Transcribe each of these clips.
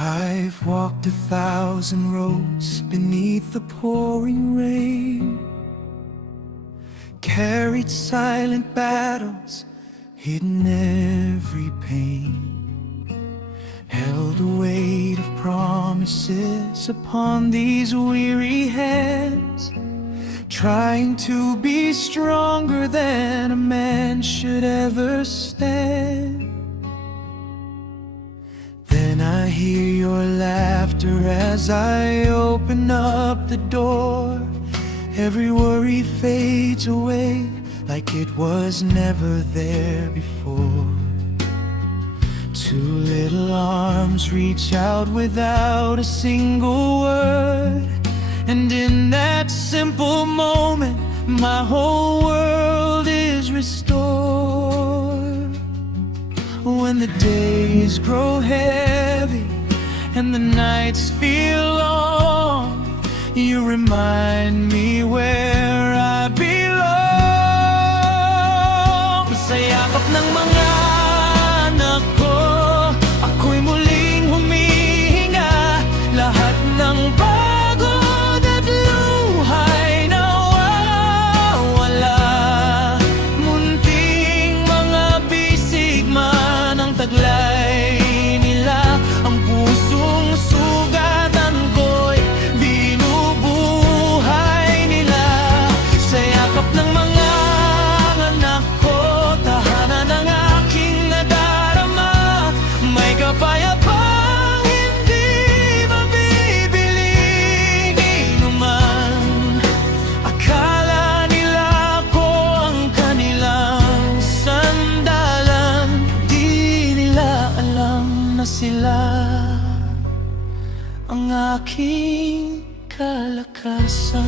I've walked 1,000 roads beneath the pouring rain, carried silent battles, hidden every pain, held the weight of promises upon these weary hands, trying to be stronger than a man should ever stand. Then I hear your laughter as I open up the door. Every worry fades away like it was never there before. Two little arms reach out without a single word, and in that simple moment my whole world is restored. When the days grow heavy and the nights feel long, you remind me where I belong. Sa yakap ng mga anak ko, ako'y muling humihinga. Lahat ng pagod at luhay nawawala. Munting mga bisig man ang taglay nila, ang pusong sugatan ko'y binubuhay nila. Sa yakap ng mga anak ko, tahanan ng aking nadarama, may kapayapang hindi mabibiling inuman. Akala nila ko ang kanilang sandalan, di nila alam na sila ang aking kalakasan.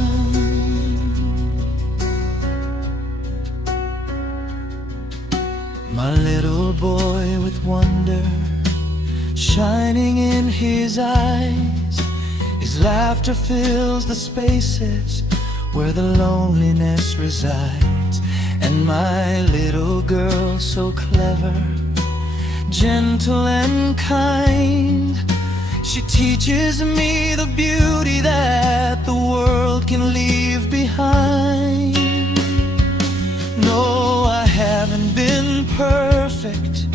My little boy with wonder shining in his eyes, his laughter fills the spaces where the loneliness resides. And my little girl, so clever, gentle and kind, she teaches me the beauty that the world can leave behind. No, I haven't been perfect.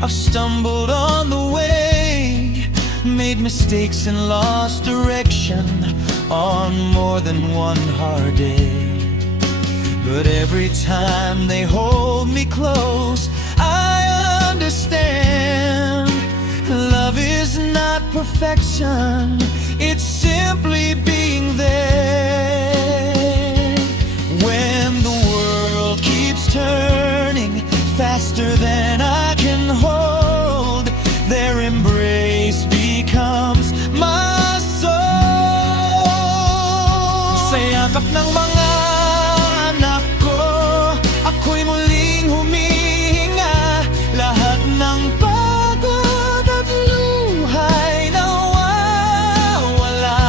I've stumbled on the way, made mistakes and lost direction on more than one hard day. But every time they hold me close, I understand love is not perfection, it's simply being there. When the world keeps turning faster than I can hold, their embrace becomes my soul. Sa yakap ng mga anak ko, ako'y muling humihinga. Lahat ng pagod at luhay nawawala.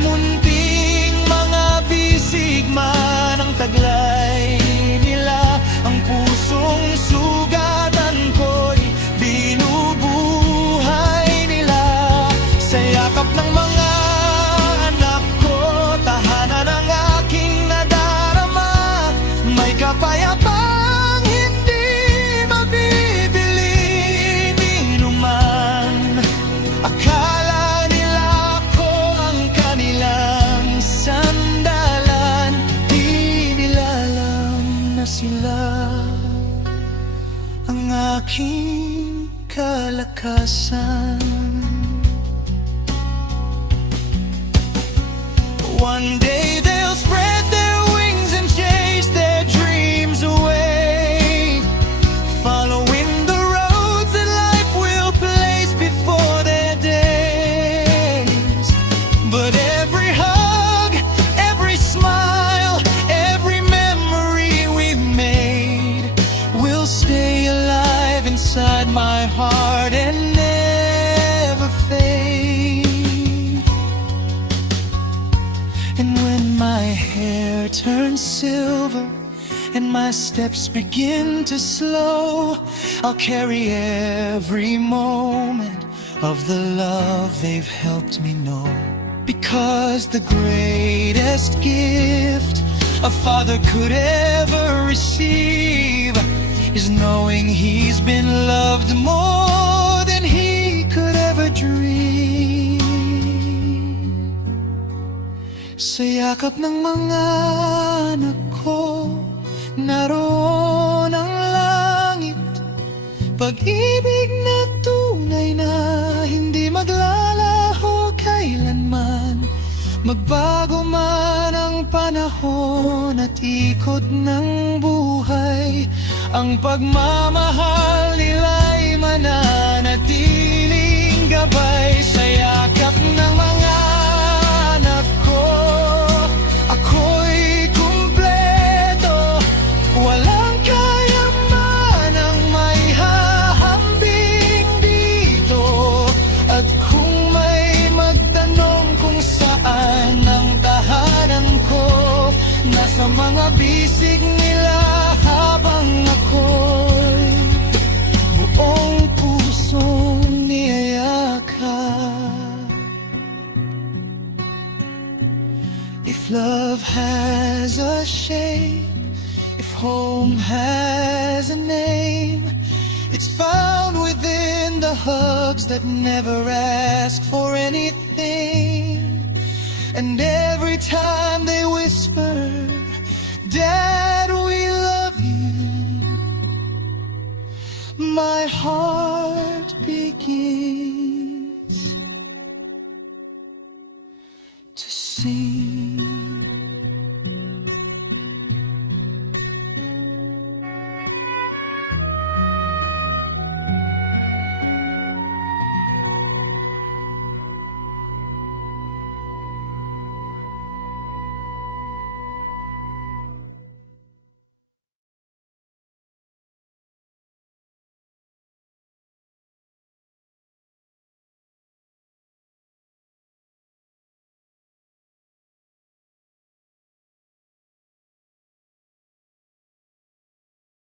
Munting mga bisig man ang taglay nila, ang pusong sugatan ko'y binubuhay nila. Sa yakap ng mga anak ko, tahanan ng aking nadarama, may kapayapang hindi mabibiling inuman. Akala nila ko ang kanilang sandalan, di nila alam na sila ang aking kalakasan. One day they'll spread their wings and chase their dreams away, following the roads that life will place before their days. But every hug, every smile, every memory we've made will stay alive inside my heart and never fade. And when my hair turns silver and my steps begin to slow, I'll carry every moment of the love they've helped me know. Because the greatest gift a father could ever receive is knowing he's been loved more than he could ever dream. Sa yakap ng mga anak ko, naroon ang langit, pag-ibig na tunay na hindi maglalaho kailanman. Magbago man ang panahon at ikot ng buhay, ang pagmamahal nila'y mananatiling gabay. Sa yakap ng mga anak ko, ako'y kumpleto. Walang kayaman ang may hahambing dito. At kung may magtanong kung saan ang tahanan ko, nasa mga bisig nila habang ako'y buong pusong niyayakap. If love has a shape, if home has a name, it's found within the hugs that never ask for anything. And every time they whisper, Dad, we love you, my heart begins to sing.